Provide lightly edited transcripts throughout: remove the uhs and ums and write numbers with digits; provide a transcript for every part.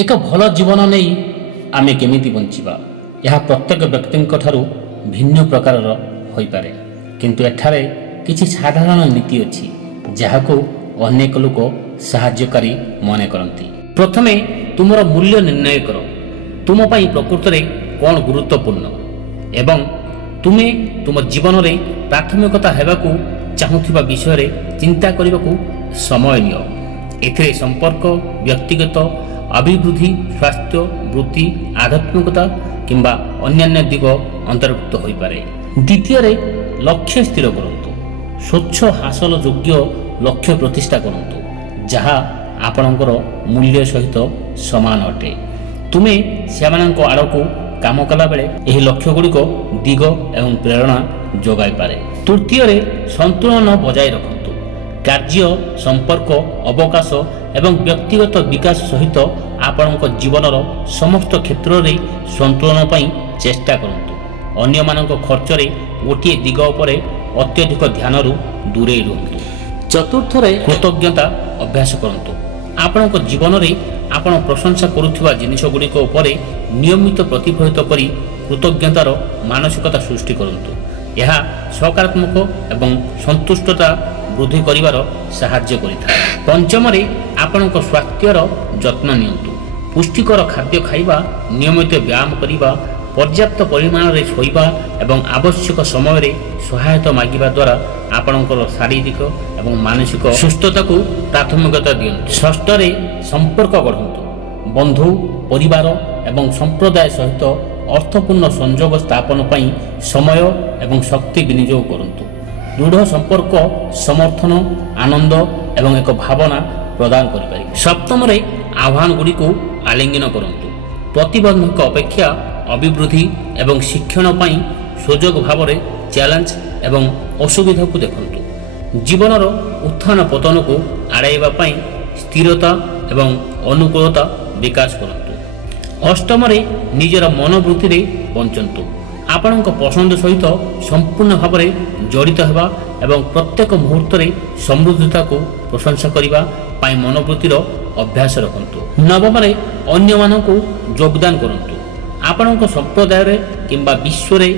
ଏକ ଭଲ ଜୀବନ ନେଇ ଆମେ କେମିତି ବଞ୍ଚିବା, ଏହା ପ୍ରତ୍ୟେକ ବ୍ୟକ୍ତିଙ୍କ ଠାରୁ ଭିନ୍ନ ପ୍ରକାରର ହୋଇପାରେ। କିନ୍ତୁ ଏଠାରେ କିଛି ସାଧାରଣ ନୀତି ଅଛି ଯାହାକୁ ଅନେକ ଲୋକ ସାହାଯ୍ୟକାରୀ ମନେ କରନ୍ତି। ପ୍ରଥମେ ତୁମର ମୂଲ୍ୟ ନିର୍ଣ୍ଣୟ କର। ତୁମ ପାଇଁ ପ୍ରକୃତରେ କ'ଣ ଗୁରୁତ୍ୱପୂର୍ଣ୍ଣ ଏବଂ ତୁମେ ତୁମ ଜୀବନରେ ପ୍ରାଥମିକତା ହେବାକୁ ଚାହୁଁଥିବା ବିଷୟରେ ଚିନ୍ତା କରିବାକୁ ସମୟ ନିଅ। ଏଥିରେ ସମ୍ପର୍କ, ବ୍ୟକ୍ତିଗତ ଅଭିବୃଦ୍ଧି, ସ୍ୱାସ୍ଥ୍ୟ, ବୃତ୍ତି, ଆଧ୍ୟାତ୍ମିକତା କିମ୍ବା ଅନ୍ୟାନ୍ୟ ଦିଗ ଅନ୍ତର୍ଭୁକ୍ତ ହୋଇପାରେ। ଦ୍ୱିତୀୟରେ, ଲକ୍ଷ୍ୟ ସ୍ଥିର କରନ୍ତୁ। ସ୍ୱଚ୍ଛ ହାସଲ ଯୋଗ୍ୟ ଲକ୍ଷ୍ୟ ପ୍ରତିଷ୍ଠା କରନ୍ତୁ ଯାହା ଆପଣଙ୍କର ମୂଲ୍ୟ ସହିତ ସମାନ ଅଟେ। ତୁମେ ସେମାନଙ୍କ ଆଡ଼କୁ କାମ କଲାବେଳେ ଏହି ଲକ୍ଷ୍ୟଗୁଡ଼ିକ ଦିଗ ଏବଂ ପ୍ରେରଣା ଯୋଗାଇପାରେ। ତୃତୀୟରେ, ସନ୍ତୁଳନ ବଜାୟ ରଖନ୍ତୁ। କାର୍ଯ୍ୟ, ସମ୍ପର୍କ, ଅବକାଶ ଏବଂ ବ୍ୟକ୍ତିଗତ ବିକାଶ ସହିତ ଆପଣଙ୍କ ଜୀବନର ସମସ୍ତ କ୍ଷେତ୍ରରେ ସନ୍ତୁଳନ ପାଇଁ ଚେଷ୍ଟା କରନ୍ତୁ। ଅନ୍ୟମାନଙ୍କ ଖର୍ଚ୍ଚରେ ଗୋଟିଏ ଦିଗ ଉପରେ ଅତ୍ୟଧିକ ଧ୍ୟାନରୁ ଦୂରେଇ ରୁହନ୍ତୁ। ଚତୁର୍ଥରେ, କୃତଜ୍ଞତା ଅଭ୍ୟାସ କରନ୍ତୁ। ଆପଣଙ୍କ ଜୀବନରେ ଆପଣ ପ୍ରଶଂସା କରୁଥିବା ଜିନିଷଗୁଡ଼ିକ ଉପରେ ନିୟମିତ ପ୍ରତିଫଳିତ କରି କୃତଜ୍ଞତାର ମାନସିକତା ସୃଷ୍ଟି କରନ୍ତୁ। ଏହା ସକାରାତ୍ମକ ଏବଂ ସନ୍ତୁଷ୍ଟତା ବୃଦ୍ଧି କରିବାର ସାହାଯ୍ୟ କରିଥାଏ। ପଞ୍ଚମରେ, ଆପଣଙ୍କ ସ୍ୱାସ୍ଥ୍ୟର ଯତ୍ନ ନିଅନ୍ତୁ। ପୁଷ୍ଟିକର ଖାଦ୍ୟ ଖାଇବା, ନିୟମିତ ବ୍ୟାୟାମ କରିବା, ପର୍ଯ୍ୟାପ୍ତ ପରିମାଣରେ ଶୋଇବା ଏବଂ ଆବଶ୍ୟକ ସମୟରେ ସହାୟତା ମାଗିବା ଦ୍ୱାରା ଆପଣଙ୍କର ଶାରୀରିକ ଏବଂ ମାନସିକ ସୁସ୍ଥତାକୁ ପ୍ରାଥମିକତା ଦିଅନ୍ତୁ। ଷଷ୍ଠରେ, ସମ୍ପର୍କ ଗଢ଼ନ୍ତୁ। ବନ୍ଧୁ, ପରିବାର ଏବଂ ସମ୍ପ୍ରଦାୟ ସହିତ ଅର୍ଥପୂର୍ଣ୍ଣ ସଂଯୋଗ ସ୍ଥାପନ ପାଇଁ ସମୟ ଏବଂ ଶକ୍ତି ବିନିଯୋଗ କରନ୍ତୁ। ଦୃଢ଼ ସମ୍ପର୍କ ସମର୍ଥନ, ଆନନ୍ଦ ଏବଂ ଏକ ଭାବନା ପ୍ରଦାନ କରିପାରିବେ। ସପ୍ତମରେ, ଆହ୍ୱାନଗୁଡ଼ିକୁ ଆଲିଙ୍ଗନ କରନ୍ତୁ। ପ୍ରତିବନ୍ଧକ ଅପେକ୍ଷା ଅଭିବୃଦ୍ଧି ଏବଂ ଶିକ୍ଷଣ ପାଇଁ ସୁଯୋଗ ଭାବରେ ଚ୍ୟାଲେଞ୍ଜ ଏବଂ ଅସୁବିଧାକୁ ଦେଖନ୍ତୁ। ଜୀବନର ଉତ୍ଥାନ ପତନକୁ ଆଡ଼ାଇବା ପାଇଁ ସ୍ଥିରତା ଏବଂ ଅନୁକୂଳତା ବିକାଶ କରନ୍ତୁ। ଅଷ୍ଟମରେ, ନିଜର ମନୋବୃତ୍ତିରେ ବଞ୍ଚନ୍ତୁ। ଆପଣଙ୍କ ପସନ୍ଦ ସହିତ ସମ୍ପୂର୍ଣ୍ଣ ଭାବରେ ଜଡ଼ିତ ହେବା ଏବଂ ପ୍ରତ୍ୟେକ ମୁହୂର୍ତ୍ତରେ ସମୃଦ୍ଧତାକୁ ପ୍ରଶଂସା କରିବା ପାଇଁ ମନୋବୃତ୍ତିର ଅଭ୍ୟାସ ରଖନ୍ତୁ। ନବମରେ, ଅନ୍ୟମାନଙ୍କୁ ଯୋଗଦାନ କରନ୍ତୁ। ଆପଣଙ୍କ ସମ୍ପ୍ରଦାୟରେ କିମ୍ବା ବିଶ୍ୱରେ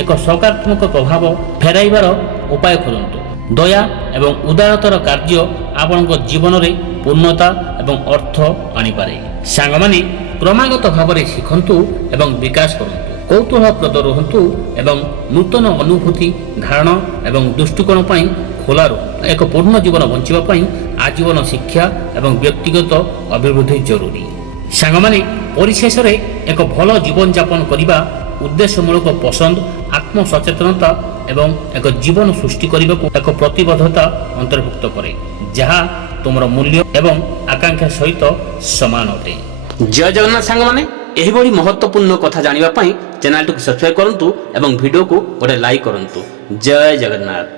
ଏକ ସକାରାତ୍ମକ ପ୍ରଭାବ ଫେରାଇବାର ଉପାୟ ଖୋଜନ୍ତୁ। ଦୟା ଏବଂ ଉଦାରତାର କାର୍ଯ୍ୟ ଆପଣଙ୍କ ଜୀବନରେ ପୂର୍ଣ୍ଣତା ଏବଂ ଅର୍ଥ ଆଣିପାରେ। ସାଙ୍ଗମାନେ, କ୍ରମାଗତ ଭାବରେ ଶିଖନ୍ତୁ ଏବଂ ବିକାଶ କରନ୍ତୁ। କୌତୂହଳପ୍ରଦ ରୁହନ୍ତୁ ଏବଂ ନୂତନ ଅନୁଭୂତି, ଧାରଣା ଏବଂ ଦୃଷ୍ଟିକୋଣ ପାଇଁ ଖୋଲା ରୁହନ୍ତୁ। ଏକ ପୂର୍ଣ୍ଣ ଜୀବନ ବଞ୍ଚିବା ପାଇଁ ଆଜୀବନ ଶିକ୍ଷା ଏବଂ ବ୍ୟକ୍ତିଗତ ଅଭିବୃଦ୍ଧି ଜରୁରୀ। ସାଙ୍ଗମାନେ, ପରିଶେଷରେ ଏକ ଭଲ ଜୀବନଯାପନ କରିବା ଉଦ୍ଦେଶ୍ୟମୂଳକ ପସନ୍ଦ, ଆତ୍ମସଚେତନତା ଏବଂ ଏକ ଜୀବନ ସୃଷ୍ଟି କରିବାକୁ ଏକ ପ୍ରତିବଦ୍ଧତା ଅନ୍ତର୍ଭୁକ୍ତ କରେ ଯାହା ତୁମର ମୂଲ୍ୟ ଏବଂ ଆକାଂକ୍ଷା ସହିତ ସମାନ ଅଟେ। ଜୟ ଜଗନ୍ନାଥ ସାଙ୍ଗମାନେ, ଏହିଭଳି ମହତ୍ତ୍ୱପୂର୍ଣ୍ଣ କଥା ଜାଣିବା ପାଇଁ ଚ୍ୟାନେଲଟିକୁ ସବସ୍କ୍ରାଇବ୍ କରନ୍ତୁ ଏବଂ ଭିଡ଼ିଓକୁ ଗୋଟେ ଲାଇକ୍ କରନ୍ତୁ। ଜୟ ଜଗନ୍ନାଥ।